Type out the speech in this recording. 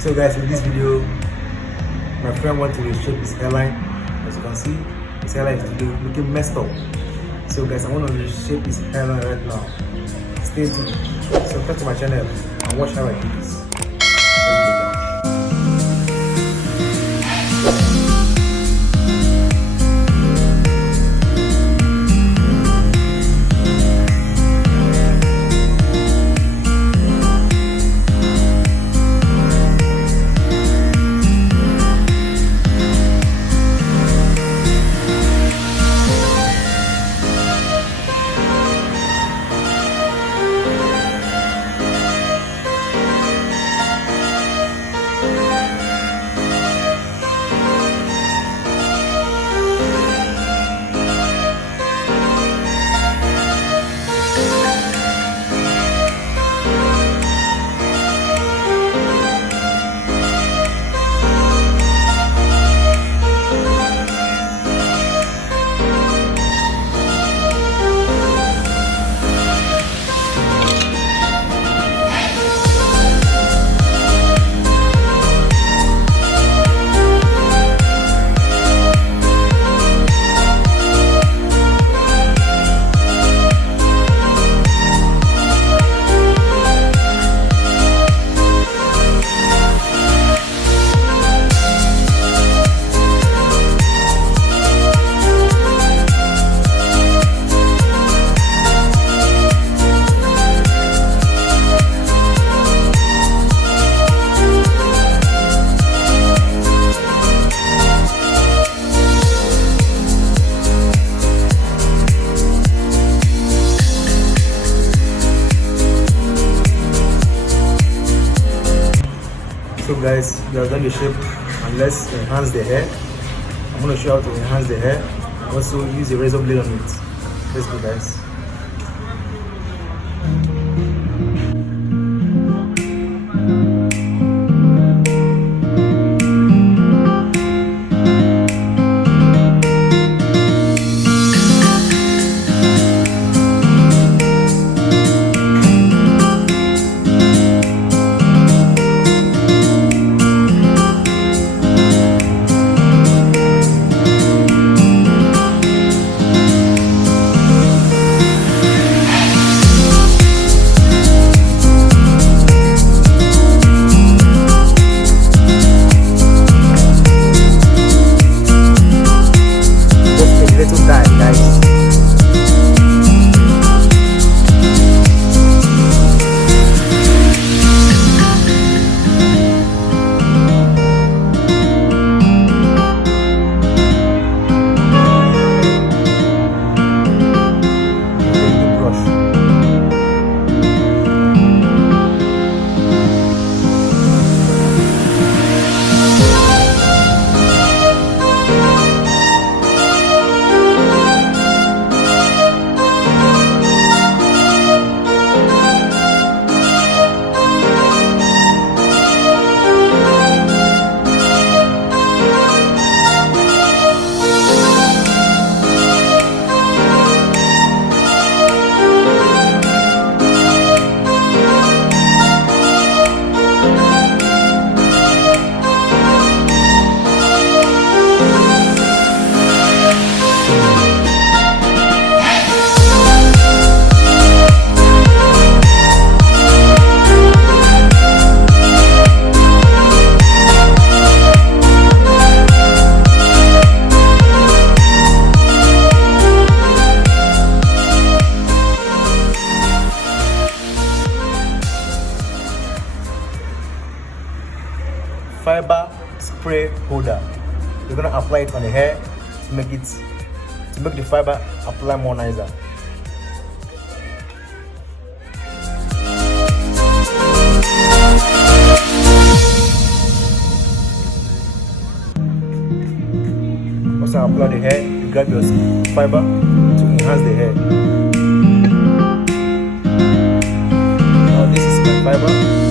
So guys, in this video, my friend wants to reshape his hairline. As you can see, his hairline is looking messed up. So guys, I want to reshape his hairline right now. Stay tuned. Subscribe to my channel and watch how I do this. So guys, we have done the shape, and let's enhance the hair. I'm going to show you how to enhance the hair and also use a razor blade on it. Let's go guys. Fiber spray holder. We're gonna apply it on the hair to make the fiber apply more nicer. Once I apply the hair, you grab your fiber to enhance the hair. Now this is my fiber.